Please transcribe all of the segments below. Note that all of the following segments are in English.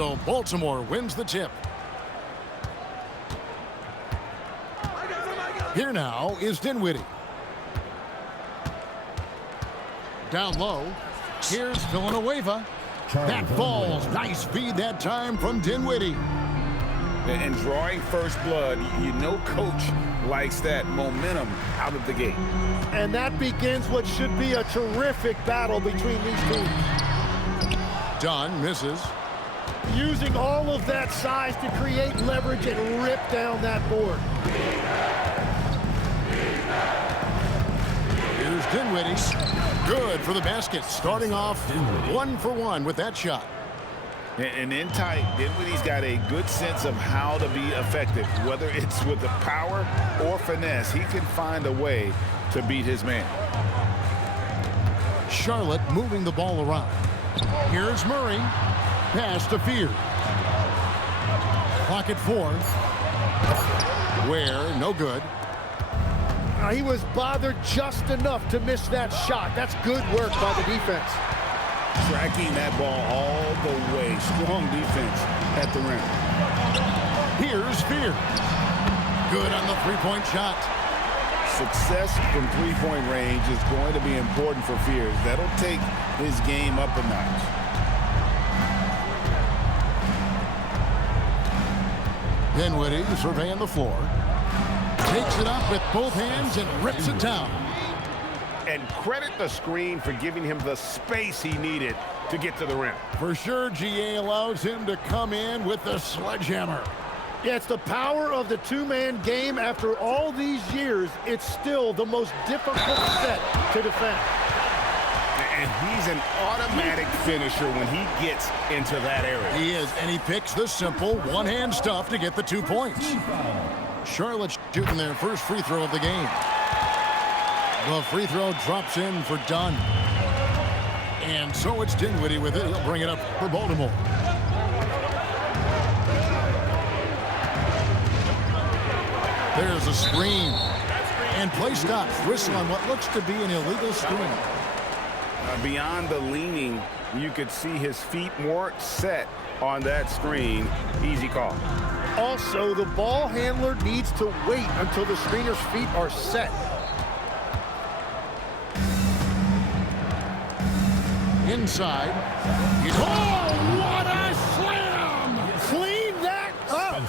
So Baltimore wins the tip. Here now is Dinwiddie. Down low. Here's Villanueva. That falls. Nice feed that time from Dinwiddie. And drawing first blood, you know coach likes that momentum out of the gate. And that begins what should be a terrific battle between these teams. Dunn misses. Using all of that size to create leverage and rip down that board. Here's Dinwiddie. Good for the basket. Starting off 1 for 1 with that shot. And in tight, Dinwiddie's got a good sense of how to be effective. Whether it's with the power or finesse, he can find a way to beat his man. Charlotte moving the ball around. Here's Murray. Pass to Fear. Clock at 4. Ware, no good. He was bothered just enough to miss that shot. That's good work by the defense. Tracking that ball all the way. Strong defense at the rim. Here's Fear. Good on the three-point shot. Success from three-point range is going to be important for Fear. That'll take his game up a notch. Dinwiddie surveying the floor. Takes it up with both hands and rips it down. And credit the screen for giving him the space he needed to get to the rim. For sure, GA allows him to come in with the sledgehammer. Yeah, it's the power of the two-man game. After all these years, it's still the most difficult set to defend. And he's an automatic finisher when he gets into that area. He is, and he picks the simple one-hand stuff to get the 2 points. Charlotte shooting their first free throw of the game. The free throw drops in for Dunn. And so it's Dinwiddie with it. He'll bring it up for Baltimore. There's a screen. And play stops. Whistle on what looks to be an illegal screen. Beyond the leaning, you could see his feet more set on that screen. Easy call. Also, the ball handler needs to wait until the screener's feet are set. Inside. Oh, what a slam! Clean that up!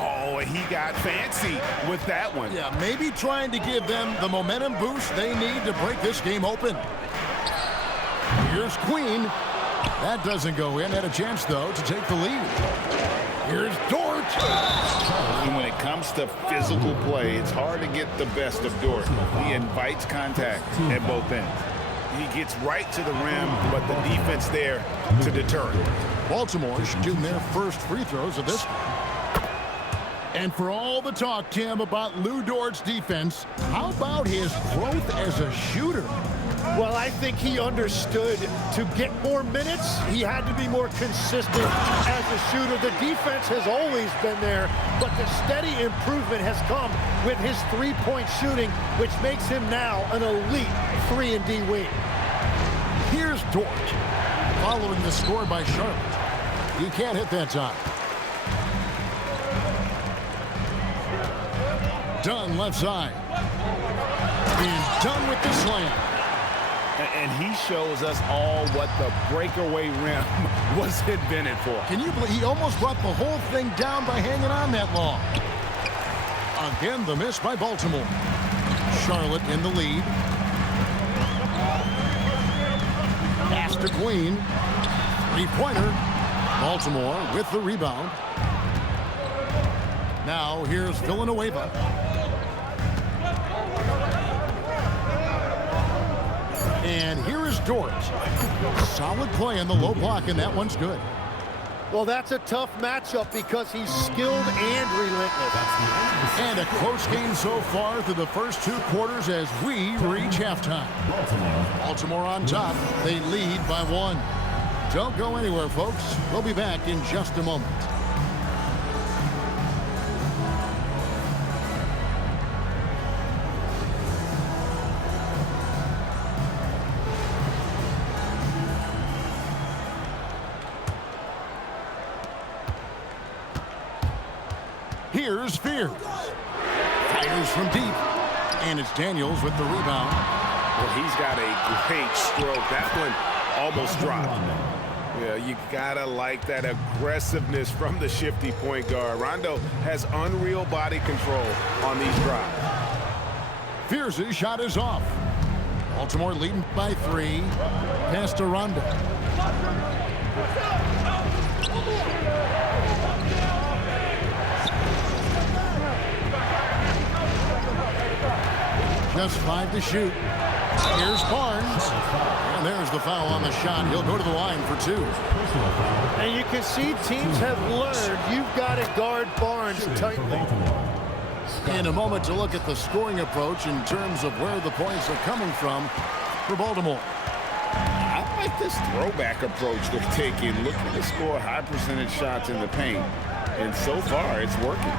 Oh, he got fancy with that one. Yeah, maybe trying to give them the momentum boost they need to break this game open. Here's Queen. That doesn't go in. Had a chance, though, to take the lead. Here's Dort. And when it comes to physical play, it's hard to get the best of Dort. He invites contact at both ends. He gets right to the rim, but the defense there to deter it. Baltimore shooting their first free throws of this. And for all the talk, Tim, about Lou Dort's defense, how about his growth as a shooter? Well, I think he understood to get more minutes, he had to be more consistent as a shooter. The defense has always been there, but the steady improvement has come with his three-point shooting, which makes him now an elite 3-and-D wing. Here's Dort, following the score by Charlotte. He can't hit that time. Dunn left side. And Dunn with the slam. And he shows us all what the breakaway rim was invented for. Can you believe he almost brought the whole thing down by hanging on that long? Again, the miss by Baltimore. Charlotte in the lead. Pass to Queen. Three-pointer. Baltimore with the rebound. Now here's Villanueva. And here is Dort. Solid play on the low block, and that one's good. Well, that's a tough matchup because he's skilled and relentless. And a close game so far through the first 2 quarters as we reach halftime. Baltimore on top. They lead by 1. Don't go anywhere, folks. We'll be back in just a moment. Here's Fears. Fires from deep. And it's Daniels with the rebound. Well, he's got a great stroke. That one almost dropped. Yeah, you gotta like that aggressiveness from the shifty point guard. Rondo has unreal body control on these drives. Fears' shot is off. Baltimore leading by 3. Pass to Rondo. Just 5 to shoot. Here's Barnes. And there's the foul on the shot. He'll go to the line for 2. And you can see teams have learned you've got to guard Barnes tightly. In a moment to look at the scoring approach in terms of where the points are coming from for Baltimore. I like this throwback approach they're taking, looking to score high percentage shots in the paint. And so far, it's working.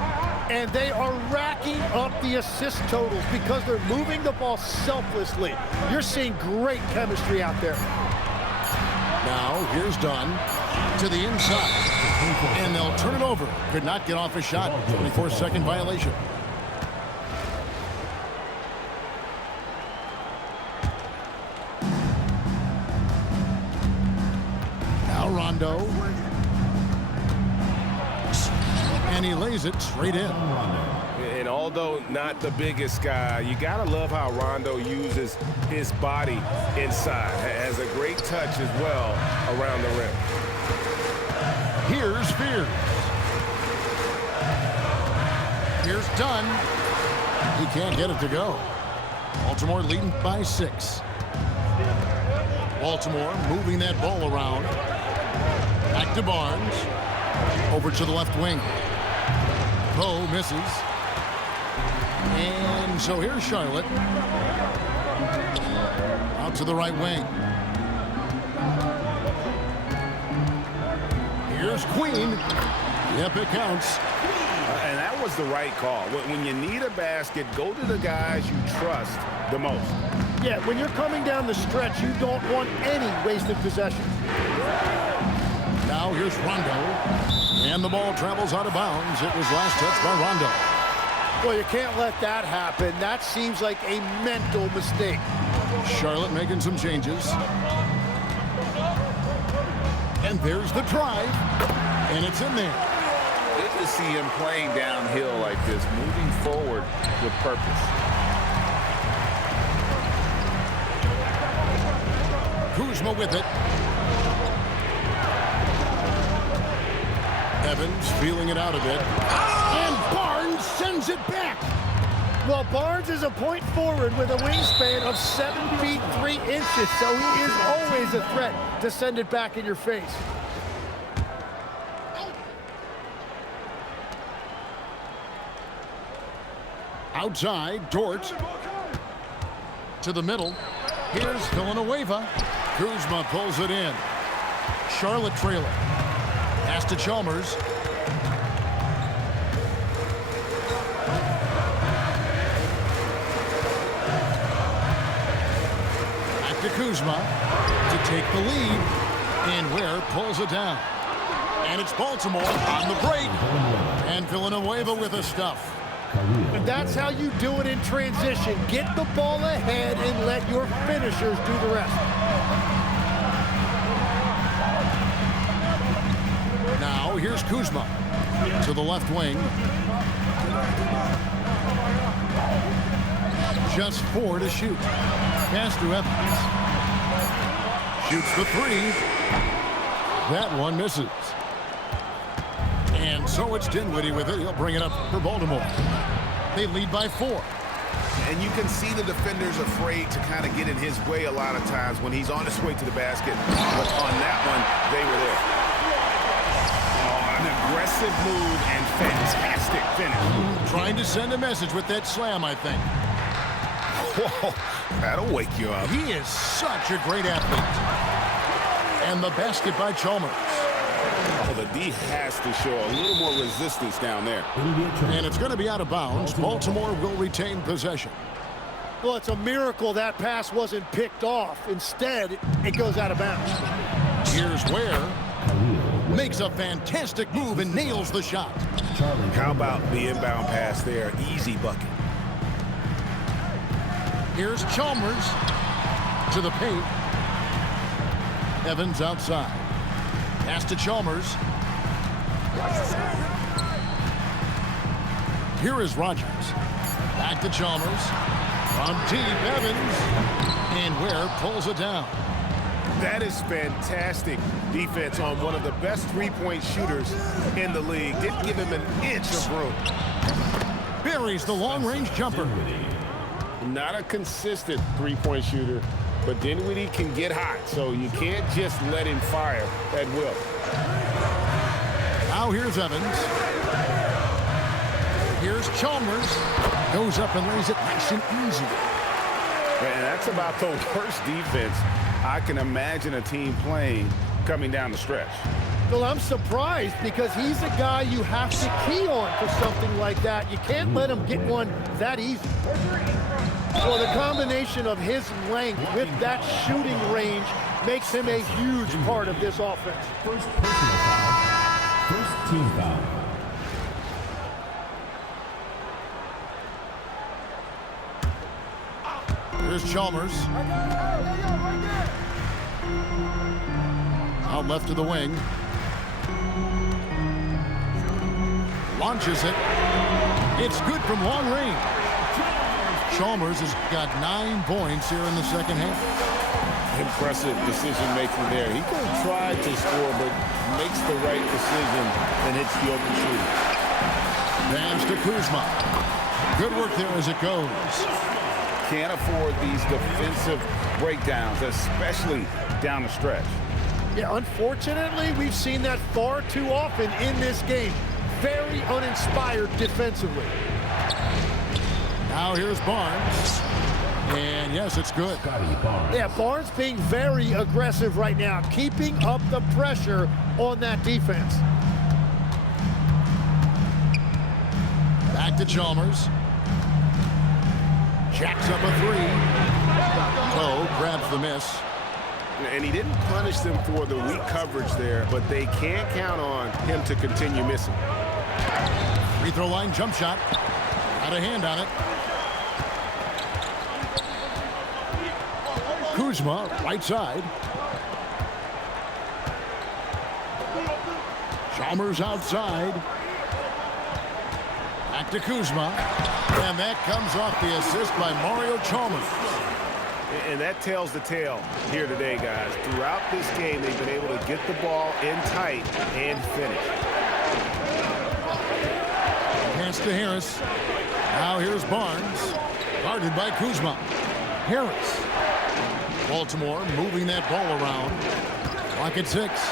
And they are racking up the assist totals because they're moving the ball selflessly. You're seeing great chemistry out there. Now, here's Dunn to the inside. And they'll turn it over. Could not get off a shot. 24-second violation. Now Rondo. And he lays it straight in. And although not the biggest guy, you gotta love how Rondo uses his body inside. Has a great touch as well around the rim. Here's Fears. Here's Dunn. He can't get it to go. Baltimore leading by 6. Baltimore moving that ball around. Back to Barnes. Over to the left wing. Poe misses. And so here's Charlotte. Out to the right wing. Here's Queen. Yep, it counts. And that was the right call. When you need a basket, go to the guys you trust the most. Yeah, when you're coming down the stretch, you don't want any wasted possession. Now here's Rondo. And the ball travels out of bounds. It was last touched by Rondo. Well, you can't let that happen. That seems like a mental mistake. Charlotte making some changes. And there's the drive. And it's in there. Good to see him playing downhill like this, moving forward with purpose. Kuzma with it. Evans feeling it out a bit. And Barnes sends it back. Well, Barnes is a point forward with a wingspan of 7 feet 3 inches, so he is always a threat to send it back in your face. Outside, Dort. To the middle. Here's Villanueva. Kuzma pulls it in. Charlotte trailing. Pass to Chalmers. Back to Kuzma to take the lead. And Ware pulls it down. And it's Baltimore on the break. And Villanueva with the stuff. And that's how you do it in transition. Get the ball ahead and let your finishers do the rest. Now here's Kuzma to the left wing. Just 4 to shoot. Pass to Evans. Shoots the 3. That one misses. And so it's Dinwiddie with it. He'll bring it up for Baltimore. They lead by 4. And you can see the defenders afraid to kind of get in his way a lot of times when he's on his way to the basket. But on that one, they were there. An aggressive move and fantastic finish. Trying to send a message with that slam, I think. Whoa, that'll wake you up. He is such a great athlete. And the basket by Chalmers. Oh, the D has to show a little more resistance down there. And it's going to be out of bounds. Baltimore will retain possession. Well, it's a miracle that pass wasn't picked off. Instead, it goes out of bounds. Here's Ware. Makes a fantastic move and nails the shot. How about the inbound pass there? Easy bucket. Here's Chalmers to the paint. Evans outside. Pass to Chalmers. Here is Rogers. Back to Chalmers. From deep, Evans. And Ware pulls it down. That is fantastic defense on one of the best three-point shooters in the league. Didn't give him an inch of room. Buries the long-range jumper. Not a consistent three-point shooter, but Dinwiddie can get hot, so you can't just let him fire at will. Now here's Evans. Here's Chalmers. Goes up and lays it nice and easy. And that's about the worst defense I can imagine a team playing coming down the stretch. Well, I'm surprised because he's a guy you have to key on for something like that. You can't let him get one that easy. So the combination of his length with that shooting range makes him a huge part of this offense. First personal foul. First team foul. Here's Chalmers. Out left to the wing. Launches it. It's good from long range. Chalmers has got 9 points here in the second half. Impressive decision-making there. He could have tried to score, but makes the right decision and hits the open shooter. Pass to Kuzma. Good work there as it goes. Can't afford these defensive breakdowns, especially down the stretch. Yeah, unfortunately, we've seen that far too often in this game. Very uninspired defensively. Now here's Barnes. And yes, it's good. Yeah, Barnes being very aggressive right now, keeping up the pressure on that defense. Back to Chalmers. Jacks up a three. Poe grabs the miss. And he didn't punish them for the weak coverage there, but they can't count on him to continue missing. Free throw line jump shot. Got a hand on it. Kuzma, right side. Chalmers outside. Back to Kuzma. And that comes off the assist by Mario Chalmers. And that tells the tale here today, guys. Throughout this game, they've been able to get the ball in tight and finish. Pass to Harris. Now here's Barnes. Guarded by Kuzma. Harris. Baltimore moving that ball around. Clock at 6.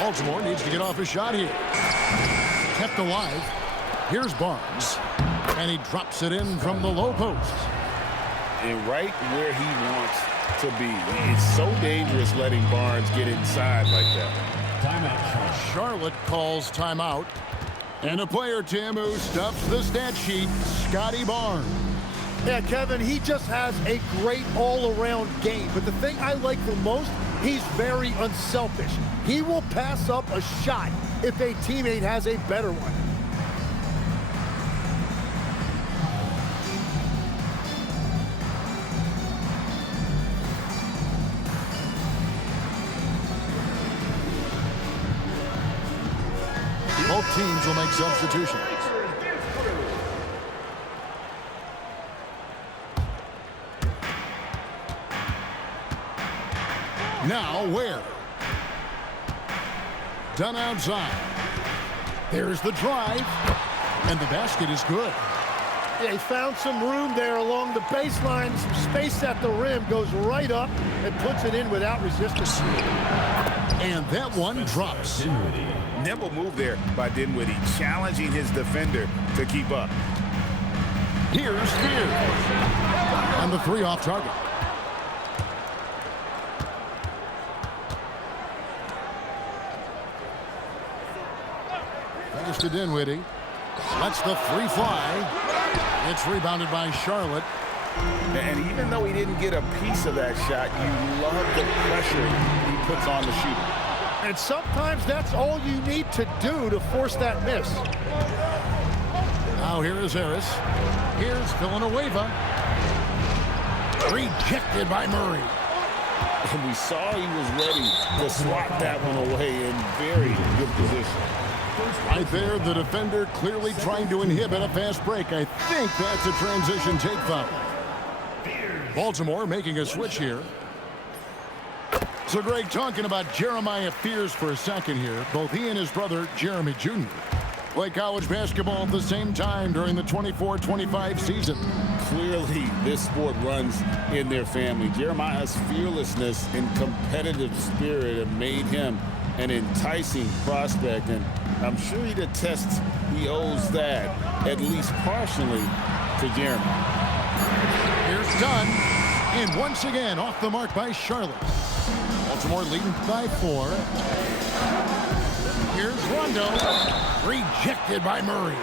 Baltimore needs to get off a shot here. Kept alive. Here's Barnes. And he drops it in from the low post. And right where he wants to be. It's so dangerous letting Barnes get inside like that. Timeout. Charlotte calls timeout. And a player, Tim, who stuffs the stat sheet, Scotty Barnes. Yeah, Kevin, he just has a great all-around game. But the thing I like the most, he's very unselfish. He will pass up a shot if a teammate has a better one. Both teams will make substitutions. Now Ware. Done outside. There's the drive. And the basket is good. Yeah, he found some room there along the baseline. Some space at the rim, goes right up and puts it in without resistance. And that one drops. Nimble move there by Dinwiddie, challenging his defender to keep up. Here's Spears. And the three off target. Thanks to Dinwiddie. Lets the three fly. It's rebounded by Charlotte. And even though he didn't get a piece of that shot, you love the pressure he puts on the shooter. And sometimes that's all you need to do to force that miss. Now here is Harris. Here's Villanueva. Rejected by Murray. And we saw he was ready to swat that one away in very good position. Right there, the defender clearly trying to inhibit a fast break. I think that's a transition take foul. Baltimore making a switch here. So, Greg, talking about Jeremiah Fears for a second here. Both he and his brother, Jeremy Jr., play college basketball at the same time during the 24-25 season. Clearly, this sport runs in their family. Jeremiah's fearlessness and competitive spirit have made him an enticing prospect, and I'm sure he'd attest he owes that, at least partially, to Jeremy. Here's Dunn, and once again off the mark by Charlotte. Baltimore leading by 4. Here's Rondo, rejected by Murray.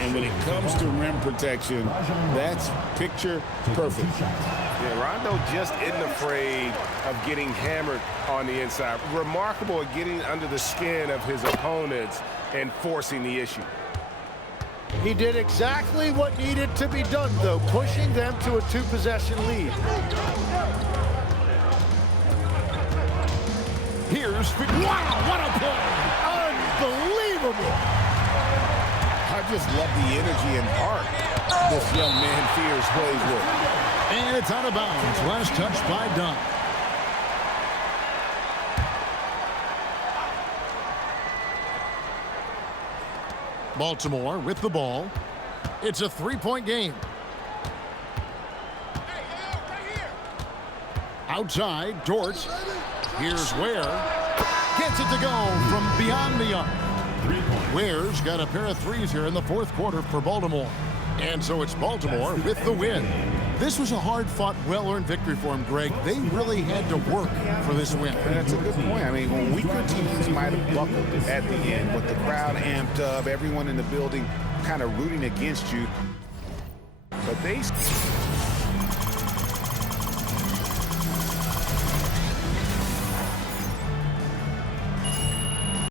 And when it comes to rim protection, that's picture perfect. Yeah, Rondo just isn't afraid of getting hammered on the inside. Remarkable at getting under the skin of his opponents and forcing the issue. He did exactly what needed to be done, though, pushing them to a 2-possession lead. Here's, wow, what a play! Unbelievable! I just love the energy and heart this young man Fears plays with. And it's out of bounds. Last touch by Dunn. Baltimore with the ball. It's a 3-point game. Outside, Dort. Here's Ware. Gets it to go from beyond the arc. Ware's got a pair of threes here in the fourth quarter for Baltimore. And so it's Baltimore with the win. This was a hard-fought, well-earned victory for him, Greg. They really had to work for this win. That's a good point. I mean, when weaker teams might have buckled at the end, but the crowd amped up, everyone in the building kind of rooting against you. But they